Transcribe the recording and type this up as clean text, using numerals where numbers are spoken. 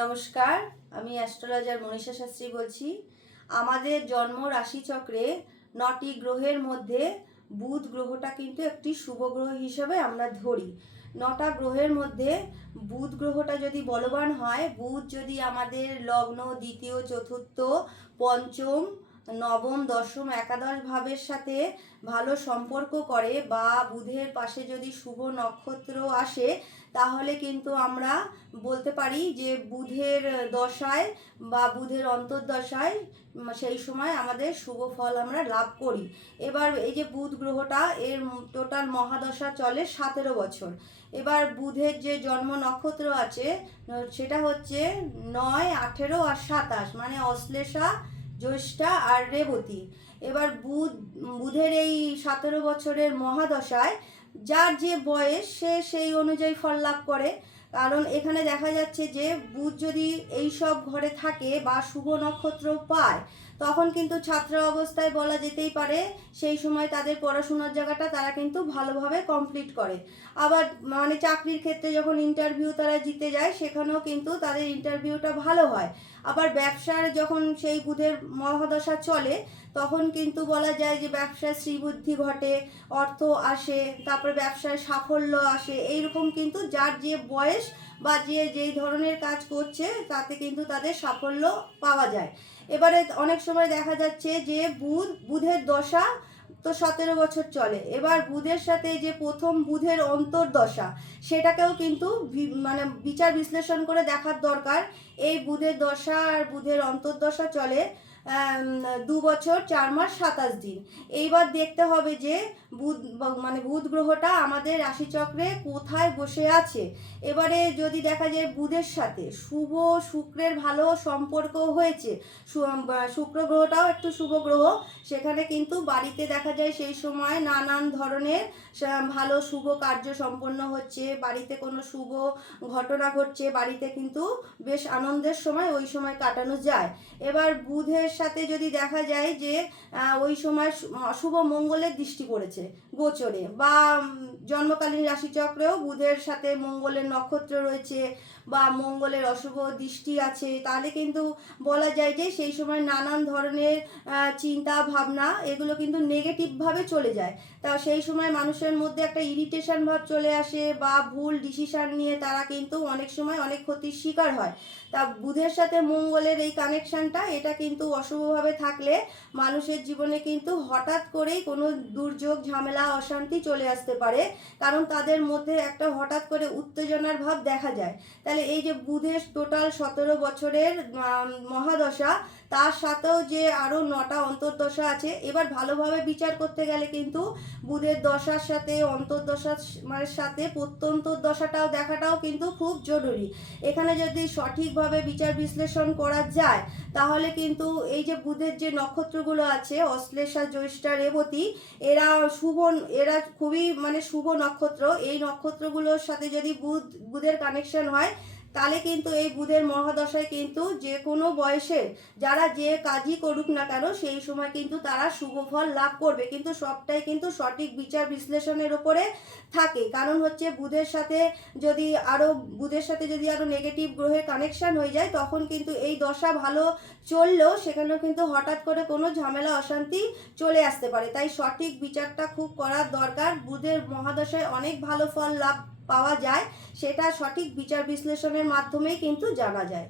নমস্কার, আমি অ্যাস্ট্রোলজার মনীষা শাস্ত্রী বলছি। আমাদের জন্ম রাশিচক্রে ৯টি গ্রহের মধ্যে বুধ গ্রহটা কিন্তু একটি শুভ গ্রহ হিসেবে আমরা ধরি। ৯টা গ্রহের মধ্যে বুধ গ্রহটা যদি বলবান হয়, বুধ যদি আমাদের লগ্ন, দ্বিতীয়, চতুর্থ, পঞ্চম, নবম, দশম, একাদশ ভাবের সাথে ভালো সম্পর্ক করে বা বুধের পাশে যদি শুভ নক্ষত্র আসে, তাহলে কিন্তু আমরা বলতে পারি যে বুধের দশায় বা বুধের অন্তর্দশায় সেই সময় আমাদের শুভ ফল আমরা লাভ করি। এবার এই যে বুধ গ্রহটা, এর টোটাল মহাদশা চলে 17 বছর। এবার বুধের যে জন্ম নক্ষত্র আছে সেটা হচ্ছে 9, 18 আর 27, মানে অশ্লেষা, জ্যৈষ্ঠা আর রেবতী। এবার বুধের এই 17 বছরের মহাদশায় যার যে বয়স সে সেই অনুযায়ী ফল লাভ করে। কারণ এখানে দেখা যাচ্ছে যে বুধ যদি এই সব ঘরে থাকে বা শুভ নক্ষত্র পায়, তখন কিন্তু ছাত্র অবস্থায় বলা যেতেই পারে সেই সময় তাদের পড়াশোনার জায়গাটা তারা কিন্তু ভালোভাবে কমপ্লিট করে। আবার মানে চাকরির ক্ষেত্রে যখন ইন্টারভিউ তারা জিতে যায়, সেখানেও কিন্তু তাদের ইন্টারভিউটা ভালো হয়। আবার ব্যবসার যখন সেই বুধের মহাদশা চলে, তখন কিন্তু বলা যায় যে ব্যবসায় শ্রীবৃদ্ধি ঘটে, অর্থ আসে, তারপরে ব্যবসায় সাফল্য আসে। এইরকম কিন্তু যার যে বয়স বা যে যেই ধরনের কাজ করছে তাতে কিন্তু তাদের সাফল্য পাওয়া যায়। এবারে অনেক সময় দেখা যাচ্ছে যে বুধের দশা তো 17 বছর চলে। এবার বুধের সাথে যে প্রথম বুধের অন্তর্দশা, সেটাকেও কিন্তু মানে বিচার বিশ্লেষণ করে দেখার দরকার। এই বুধের দশা আর বুধের অন্তর্দশা চলে 2 বছর 4 মাস 27 দিন। এইবার দেখতে হবে যে বুধ গ্রহটা আমাদের রাশিচক্রে কোথায় বসে আছে। এবারে যদি দেখা যায় বুধের সাথে শুভ শুক্রের ভালো সম্পর্ক হয়েছে, শুক্র গ্রহটাও একটু শুভ গ্রহ, সেখানে কিন্তু বাড়িতে দেখা যায় সেই সময় নানান ধরনের ভালো শুভ কার্য সম্পন্ন হচ্ছে, বাড়িতে কোনো শুভ ঘটনা ঘটছে, বাড়িতে কিন্তু বেশ আনন্দের সময় ওই সময় কাটানো যায়। এবার বুধের সাথে যদি দেখা যায় যে ওই সময় অশুভ মঙ্গলের দৃষ্টি পড়েছে গোচরে, বা জন্মকালীন রাশিচক্রেও বুধের সাথে মঙ্গলের নক্ষত্র রয়েছে বা মঙ্গলের অশুভ দৃষ্টি আছে, তাহলে কিন্তু বলা যায় যে সেই সময় নানান ধরনের চিন্তা ভাবনা এগুলো কিন্তু নেগেটিভভাবে চলে যায়। তা সেই সময় মানুষের মধ্যে একটা ইরিটেশন ভাব চলে আসে বা ভুল ডিসিশন নিয়ে তারা কিন্তু অনেক সময় অনেক ক্ষতির শিকার হয়। তা বুধের সাথে মঙ্গলের এই কানেকশানটা, এটা কিন্তু অশুভভাবে থাকলে মানুষের জীবনে কিন্তু হঠাৎ করেই কোনো দুর্যোগ, ঝামেলা, অশান্তি চলে আসতে পারে। কারণ তাদের মধ্যে একটা হঠাৎ করে উত্তেজনার ভাব দেখা যায়। তাহলে এই যে বুধের টোটাল 17 বছরের মহাদশা, তার সাথেও যে আরও 9টা অন্তর্দশা আছে। এবার ভালোভাবে বিচার করতে গেলে কিন্তু বুধের দশার সাথে অন্তর্দশার মানে সাথে প্রত্যন্তর্দশাটাও দেখাটাও কিন্তু খুব জরুরি। এখানে যদি সঠিকভাবে বিচার বিশ্লেষণ করা যায়, তাহলে কিন্তু এই যে বুধের যে নক্ষত্রগুলো আছে অশ্লেষা, জ্যৈষ্ঠা, রেবতী, এরা খুবই মানে শুভ নক্ষত্র। এই নক্ষত্রগুলোর সাথে যদি বুধের কানেকশন হয়, তাহলে কিন্তু এই বুধের মহাদশায় কিন্তু যে কোনো বয়সের যারা যে কাজই করুক না কেন, সেই সময় কিন্তু তারা শুভ ফল লাভ করবে। কিন্তু সবটাই কিন্তু সঠিক বিচার বিশ্লেষণের ওপরে থাকে। কারণ হচ্ছে বুধের সাথে যদি আরো নেগেটিভ গ্রহের কানেকশন হয়ে যায়, তখন কিন্তু এই দশা ভালো চললেও সেখানেও কিন্তু হঠাৎ করে কোনো ঝামেলা, অশান্তি চলে আসতে পারে। তাই সঠিক বিচারটা খুব করার দরকার। বুধের মহাদশায় অনেক ভালো ফল লাভ পাওয়া যায়, সেটা সঠিক বিচার বিশ্লেষণের মাধ্যমেই কিন্তু জানা যায়।